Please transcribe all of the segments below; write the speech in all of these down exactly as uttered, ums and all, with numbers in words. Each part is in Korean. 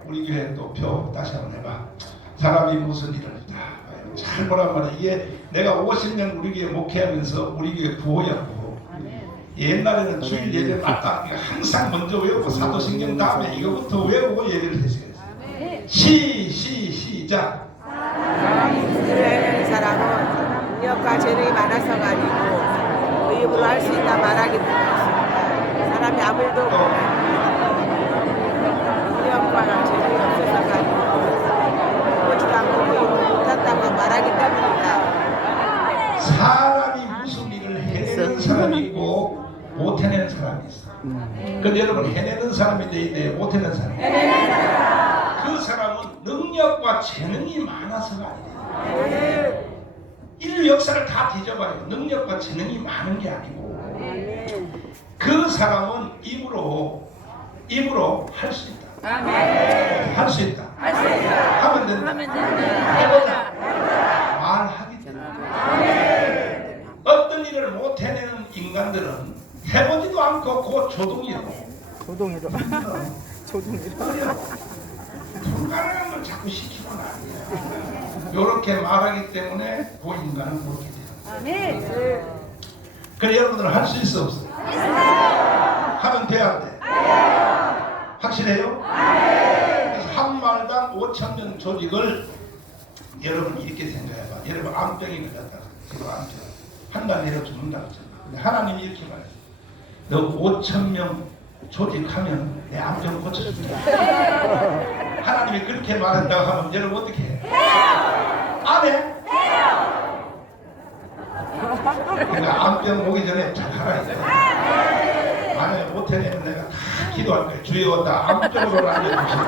우리 교회 또 표 다시 한번 해봐. 사람이 무슨 일을 다 잘 보란 말이야. 이게 내가 오십 년 우리 교회 목회하면서 우리 교회 구호였고, 옛날에는 주일 예배 맞다. 항상 먼저 외우고 사도신경 다음에 이거부터 외우고 예배를 했어요. 시, 시, 시작. 사람이 사람은 능력과 재능이 많아서가 아니고 의욕으로 할 수 있다 말하기 때문에 사람이 아무래도 능력과 재능이 없어서가 아니고 오지도 않고 의욕을 못한다고 말하기 때문이다. 사람이 무슨 일을 해내는 사람이 있고 못 해내는 사람이 있어. 근데 여러분, 해내는 사람이 있는데 못 해내는 사람이 있어. 그 사람은 능력과 재능이 많아서가 아니에요. 인류 역사를 다 뒤져봐요. 능력과 재능이 많은 게 아니고 그 사람은 입으로 입으로 할 수 있다. 할 수 있다. 하면 된다. 해보자. 말하기 때문에. 어떤 일을 못 해내는 인간들은 해보지도 않고 그 조동이로 조동이로. 조동이로. 불가능한 걸 자꾸 시키고는 아니에요. 이렇게 말하기 때문에 그 인간은 그렇게 돼요. 그래, 여러분들은 할 수 있어 없어? 하면 돼야 안 돼? 확실해요? 그래서 한 말당 오천 명 조직을 여러분 이렇게 생각해봐. 여러분 암병이 걸렸다. 그거 암병 한 달 내려 죽는다 그랬잖아. 근데 하나님이 이렇게 말해요. 너 오천 명 조직하면 내 암병 고쳐준다. 하나님이 그렇게 말한다고 하면 여러분 어떻게 해? 안 해? 해요. 그러니까 암병 오기 전에 잘 하라 이거. 만약에 못해내면 내가 다 기도할 거야. 주여 나 암병으로 알려주시오.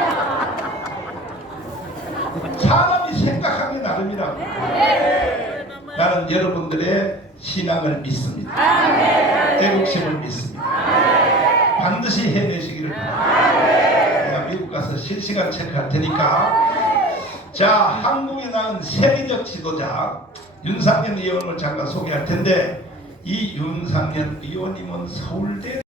사람이 생각하기 나름이라고. 나는 여러분들의 신앙을 믿습니다. 애국심을 믿습니다. 반드시 해내시기를 바랍니다. 내가 미국 가서 실시간 체크할 테니까. 자, 한국에 낳은 세계적 지도자 윤상현 의원을 잠깐 소개할 텐데, 이 윤상현 의원님은 서울대